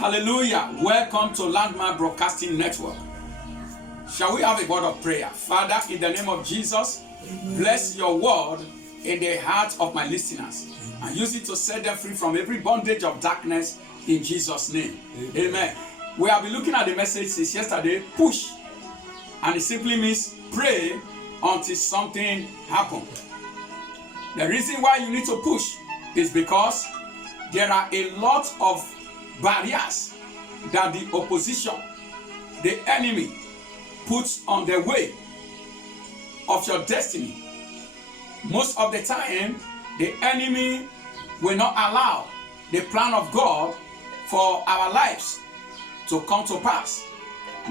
Hallelujah. Welcome to Landmark Broadcasting Network. Shall we have a word of prayer? Father, in the name of Jesus, bless your word in the hearts of my listeners and use it to set them free from every bondage of darkness in Jesus' name. Amen. We have been looking at the message since yesterday, push. And it simply means pray until something happens. The reason why you need to push is because there are a lot of barriers that the opposition, the enemy, puts on the way of your destiny. Most of the time, the enemy will not allow the plan of God for our lives to come to pass.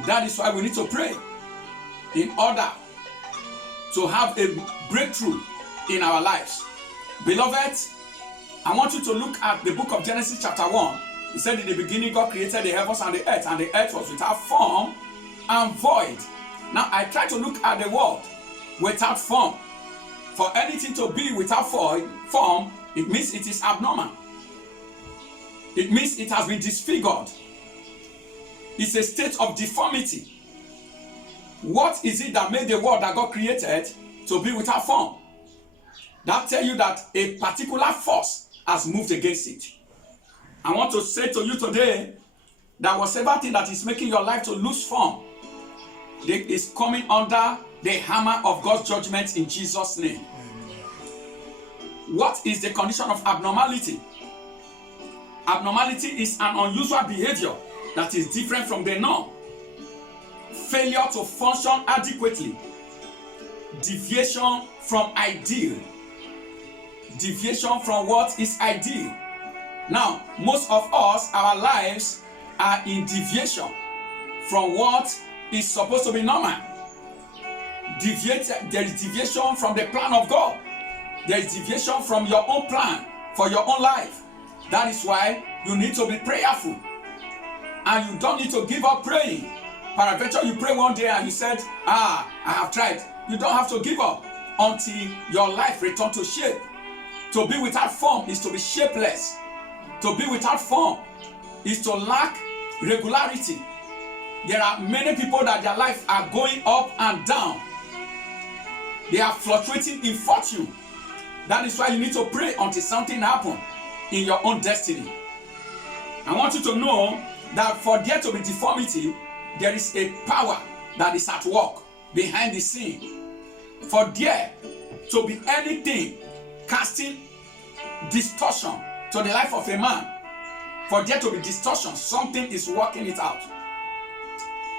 That is why we need to pray in order to have a breakthrough in our lives. Beloved, I want you to look at the book of Genesis chapter 1. He said in the beginning God created the heavens and the earth was without form and void. Now I try to look at the word without form. For anything to be without form, it means it is abnormal. It means it has been disfigured. It's a state of deformity. What is it that made the world that God created to be without form? That tells you that a particular force has moved against it. I want to say to you today that whatever thing that is making your life to lose form is coming under the hammer of God's judgment in Jesus' name. What is the condition of abnormality? Abnormality is an unusual behavior that is different from the norm. Failure to function adequately. Deviation from ideal. Deviation from what is ideal. Now, most of us, our lives are in deviation from what is supposed to be normal. There is deviation from the plan of God. There is deviation from your own plan for your own life. That is why you need to be prayerful. And you don't need to give up praying. Peradventure, you pray one day and you said, I have tried. You don't have to give up until your life returns to shape. To be without form is to be shapeless. To be without form is to lack regularity. There are many people that their life are going up and down. They are fluctuating in fortune. That is why you need to pray until something happens in your own destiny. I want you to know that for there to be deformity, there is a power that is at work behind the scene. For there to be anything casting distortion to the life of a man, for there to be distortion, something is working it out.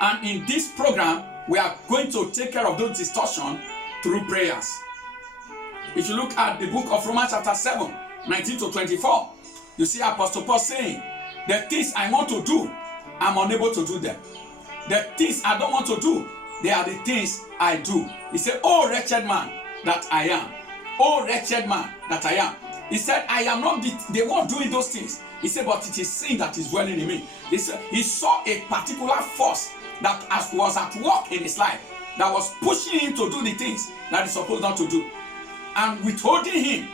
And in this program, we are going to take care of those distortions through prayers. If you look at the book of Romans chapter 7, 19 to 24, you see Apostle Paul saying, the things I want to do, I'm unable to do them. The things I don't want to do, they are the things I do. He said, oh wretched man that I am. Oh wretched man that I am. He said, I am not the one doing those things. He said, but it is sin that is dwelling in me. He said, he saw a particular force that was at work in his life, that was pushing him to do the things that he's supposed not to do, and withholding him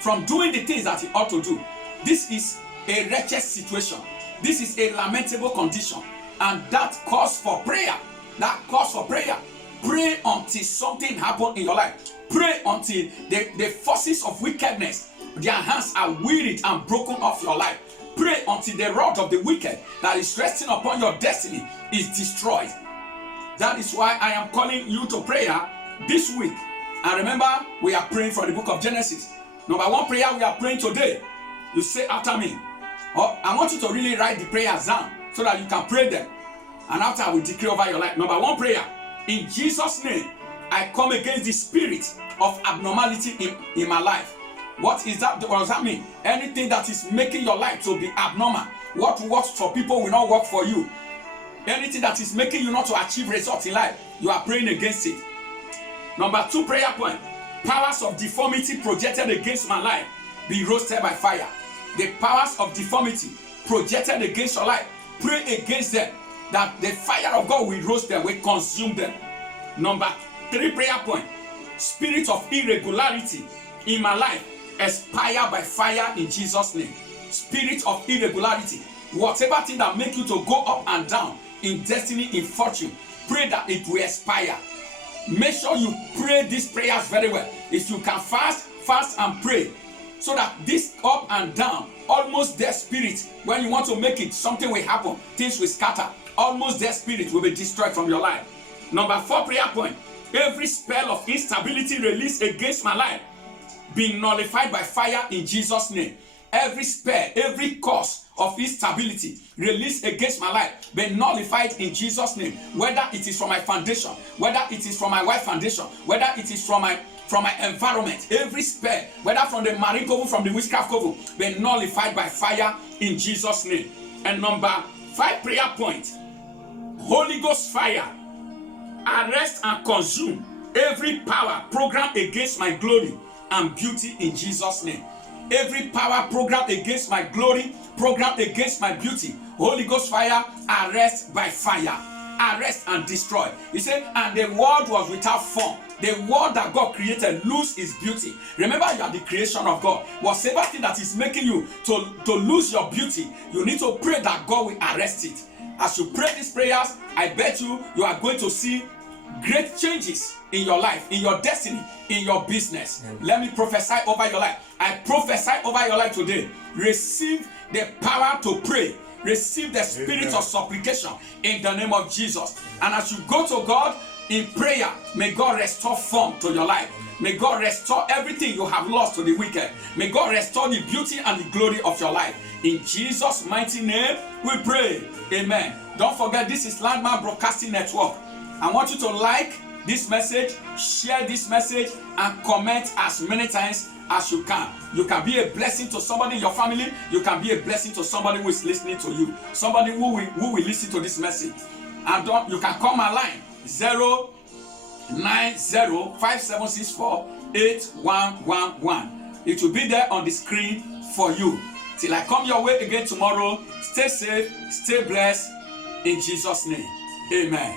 from doing the things that he ought to do. This is a wretched situation. This is a lamentable condition. And that calls for prayer. That calls for prayer. Pray until something happens in your life. Pray until the forces of wickedness, their hands are wearied and broken off your life. Pray until the rod of the wicked that is resting upon your destiny is destroyed. That is why I am calling you to prayer this week. And remember, we are praying from the book of Genesis. Number one prayer we are praying today. You say after me. I want you to really write the prayers down so that you can pray them. And after I will declare over your life. Number one prayer. In Jesus' name, I come against the spirit of abnormality in my life. What is that? What does that mean? Anything that is making your life to be abnormal. What works for people will not work for you. Anything that is making you not to achieve results in life, you are praying against it. Number two prayer point. Powers of deformity projected against my life be roasted by fire. The powers of deformity projected against your life, pray against them, that the fire of God will roast them, will consume them. Number three prayer point. Spirit of irregularity in my life expire by fire in Jesus' name. Spirit of irregularity Whatever thing that make you to go up and down in destiny, in fortune, pray that it will expire. Make sure you pray these prayers very well. If you can fast and pray, so that this up and down, almost their spirit, when you want to make it, something will happen, things will scatter, almost their spirit will be destroyed from your life. Number 4 prayer point: every spell of instability released against my life be nullified by fire in Jesus' name. Every spell, every cause of instability released against my life be nullified in Jesus' name. Whether it is from my foundation, whether it is from my wife's foundation, whether it is from my environment, every spell, whether from the marine coven, from the witchcraft coven, be nullified by fire in Jesus' name. And number 5 prayer point: Holy Ghost fire, arrest and consume every power programmed against my glory and beauty in Jesus' name. Every power programmed against my glory, programmed against my beauty, Holy Ghost fire, arrest by fire, arrest and destroy. He said, and the world was without form. The world that God created lose its beauty. Remember, you are the creation of God. Whatever thing that is making you to lose your beauty, you need to pray that God will arrest it. As you pray these prayers, I bet you are going to see great changes in your life, in your destiny, in your business. Let me prophesy over your life. I prophesy over your life today. Receive the power to pray. Receive the spirit of supplication in the name of Jesus. And as you go to God in prayer, may God restore form to your life. May God restore everything you have lost to the wicked. May God restore the beauty and the glory of your life. In Jesus' mighty name, we pray. Amen. Don't forget, this is Landmark Broadcasting Network. I want you to like this message, share this message, and comment as many times as you can. You can be a blessing to somebody in your family. You can be a blessing to somebody who is listening to you. Somebody who will listen to this message. And you can call my line 09057648111. It will be there on the screen for you. Till I come your way again tomorrow, stay safe, stay blessed in Jesus' name. Amen.